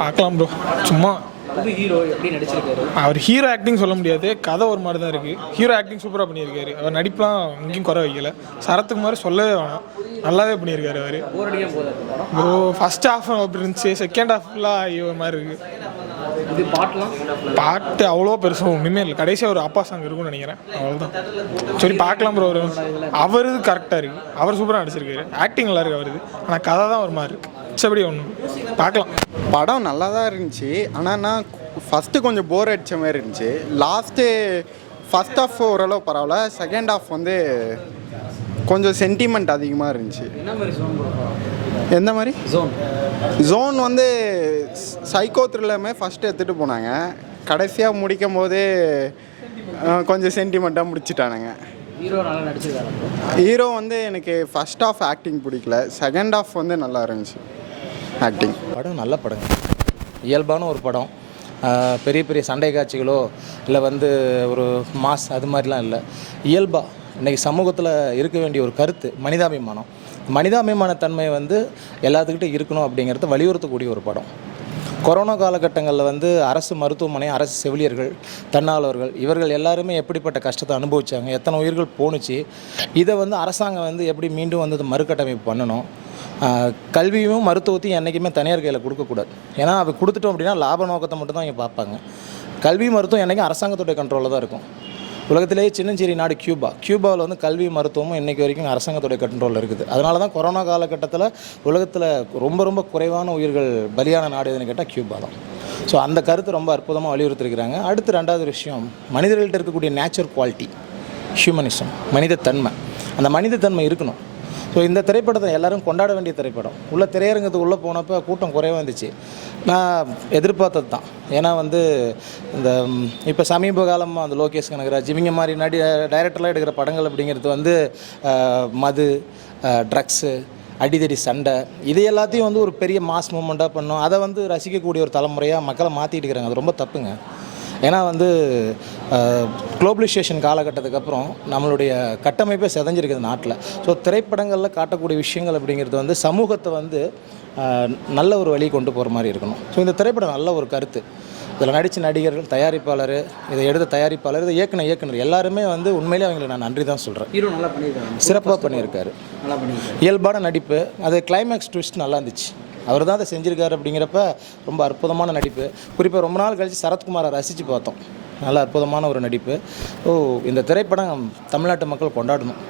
பார்க்கலாம் ப்ரோ. சும்மா புது ஹீரோ எப்படி நடிச்சிருக்காரு? அவர் ஹீரோ ஆக்டிங் சொல்ல முடியாது, கதை ஒரு மாதிரி தான் இருக்குது. ஹீரோ ஆக்டிங் சூப்பராக பண்ணியிருக்காரு. அவர் நடிப்புலாம் எங்கேயும் குறை வைக்கல. சரத்துக்குமார் சொல்லவே வேணாம், நல்லாவே பண்ணியிருக்காரு அவர். போர் அடிக்காம போகுது படம். ப்ரோ ஃபஸ்ட் ஹாஃப் அப்படி இருந்துச்சு, செகண்ட் ஹாஃப்லாம் ஐயோ மாதிரி இருக்குது. இது பாட்டுலாம் பாட்டு அவ்வளோ பெருசாக ஒன்றுமே இல்லை. கடைசியாக ஒரு அப்பா சாங் இருக்கும்னு நினைக்கிறேன், அவ்வளோதான். சரி பார்க்கலாம் ப்ரோ. அவரு கரெக்டாக இருக்குது, அவர் சூப்பராக நடிச்சிருக்காரு. ஆக்டிங் நல்லா இருக்குது அவருது. ஆனால் கதை தான் ஒரு மாதிரி இருக்குது. சரி ஒன்று பார்க்கலாம். படம் நல்லா தான் இருந்துச்சு. ஆனால் நான் ஃபஸ்ட்டு கொஞ்சம் போர் அடித்த மாதிரி இருந்துச்சு. ஃபஸ்ட் ஹாஃப் ஓரளவு பரவாயில்ல. செகண்ட் ஹாஃப் வந்து கொஞ்சம் சென்டிமெண்ட் அதிகமாக இருந்துச்சு. என்ன மாதிரி ஜோன்? எந்த மாதிரி ஜோன் வந்து சைக்கோ த்ரில்லருமே ஃபஸ்ட்டு எடுத்துகிட்டு போனாங்க. கடைசியாக முடிக்கும் போதே கொஞ்சம் சென்டிமெண்ட்டாக முடிச்சிட்டானுங்க. ஹீரோ நல்லா நடிச்சிருக்காரு. ஹீரோ வந்து எனக்கு ஃபஸ்ட் ஹாஃப் ஆக்டிங் பிடிக்கல, செகண்ட் ஹாஃப் வந்து நல்லா இருந்துச்சு ஆக்டிங். படம் நல்ல படங்க, இயல்பான ஒரு படம். பெரிய பெரிய சண்டை காட்சிகளோ இல்லை வந்து ஒரு மாஸ் அது மாதிரிலாம் இல்லை. இயல்பாக இன்றைக்கி சமூகத்தில் இருக்க வேண்டிய ஒரு கருத்து மனிதாபிமானம். மனிதாபிமான தன்மை வந்து எல்லாத்துக்கிட்டே இருக்கணும் அப்படிங்கிறத வலியுறுத்தக்கூடிய ஒரு படம். கொரோனா காலகட்டங்களில் வந்து அரசு மருத்துவமனை, அரசு செவிலியர்கள், தன்னார்வலர்கள் இவர்கள் எல்லாருமே எப்படிப்பட்ட கஷ்டத்தை அனுபவித்தாங்க, எத்தனை உயிர்கள் போணுச்சு, இதை வந்து அரசாங்கம் வந்து எப்படி மீண்டும் வந்து மறுகட்டமைப்பு பண்ணணும். கல்வியும் மருத்துவத்தையும் என்றைக்குமே தனியார் கையில் கொடுக்கக்கூடாது. ஏன்னா அது கொடுத்துட்டோம் அப்படின்னா லாப நோக்கத்தை மட்டும் தான் இங்கே பார்ப்பாங்க. கல்வி மருத்துவம் என்றைக்கும் அரசாங்கத்துடைய கண்ட்ரோலில் தான் இருக்கும். உலகத்திலேயே சின்னஞ்சிறிய நாடு கியூபாவில் வந்து கல்வி மருத்துவமும் இன்றைக்கு வரைக்கும் அரசாங்கத்துடைய கண்ட்ரோலில் இருக்குது. அதனால தான் கொரோனா காலகட்டத்தில் உலகத்தில் ரொம்ப ரொம்ப குறைவான உயிர்கள் பலியான நாடு எதுன்னு கேட்டால் கியூபா தான். ஸோ அந்த கருத்து ரொம்ப அற்புதமாக வலியுறுத்திருக்கிறாங்க. அடுத்து ரெண்டாவது விஷயம், மனிதர்கள்ட்ட இருக்கக்கூடிய நேச்சர் குவாலிட்டி, ஹியூமனிசம், மனிதத்தன்மை. அந்த மனிதத்தன்மை இருக்கணும். ஸோ இந்த திரைப்படத்தை எல்லோரும் கொண்டாட வேண்டிய திரைப்படம். உள்ள திரையரங்கத்துக்கு உள்ளே போனப்போ கூட்டம் குறைவாக இருந்துச்சு. நான் எதிர்பார்த்தது தான். ஏன்னா வந்து இந்த இப்போ சமீப காலமாக அந்த லோகேஷ் கனகராஜ் இவங்க மாதிரி டைரக்டர்லாம் எடுக்கிற படங்கள் அப்படிங்கிறது வந்து மது, ட்ரக்ஸு, அடிதடி, சண்டை, இது எல்லாத்தையும் வந்து ஒரு பெரிய மாஸ் மூமெண்ட்டாக பண்ணோம். அதை வந்து ரசிக்கக்கூடிய ஒரு தலைமுறையாக மக்களை மாற்றிட்டு இருக்கிறாங்க. அது ரொம்ப தப்புங்க. ஏன்னா வந்து குளோபலைசேஷன் காலகட்டத்துக்கு அப்புறம் நம்மளுடைய கட்டமைப்பே செதஞ்சிருக்குது நாட்டில். ஸோ திரைப்படங்களில் காட்டக்கூடிய விஷயங்கள் அப்படிங்கிறது வந்து சமூகத்தை வந்து நல்ல ஒரு வழி கொண்டு போகிற மாதிரி இருக்கணும். ஸோ இந்த திரைப்படம் நல்ல ஒரு கருத்து. இதில் நடித்த நடிகர்கள், தயாரிப்பாளர், இதை எடுத்த தயாரிப்பாளர், இதை இயக்குனர் எல்லாருமே வந்து உண்மையிலே அவங்களுக்கு நான் நன்றி தான் சொல்கிறேன். ஹீரோ நல்லா பண்ணியிருக்காரு, சிறப்பாக பண்ணியிருக்காரு. நல்லா பண்ணியிருக்காரு. இயல்பான நடிப்பு. அது கிளைமேக்ஸ் ட்விஸ்ட் நல்லா இருந்துச்சு. அவர் தான் அதை செஞ்சுருக்காரு அப்படிங்கிறப்ப ரொம்ப அற்புதமான நடிப்பு. குறிப்பாக ரொம்ப நாள் கழித்து சரத்குமாரை ரசித்து பார்த்தோம். நல்ல அற்புதமான ஒரு நடிப்பு. இந்த திரைப்படம் தமிழ்நாட்டு மக்கள் கொண்டாடணும்.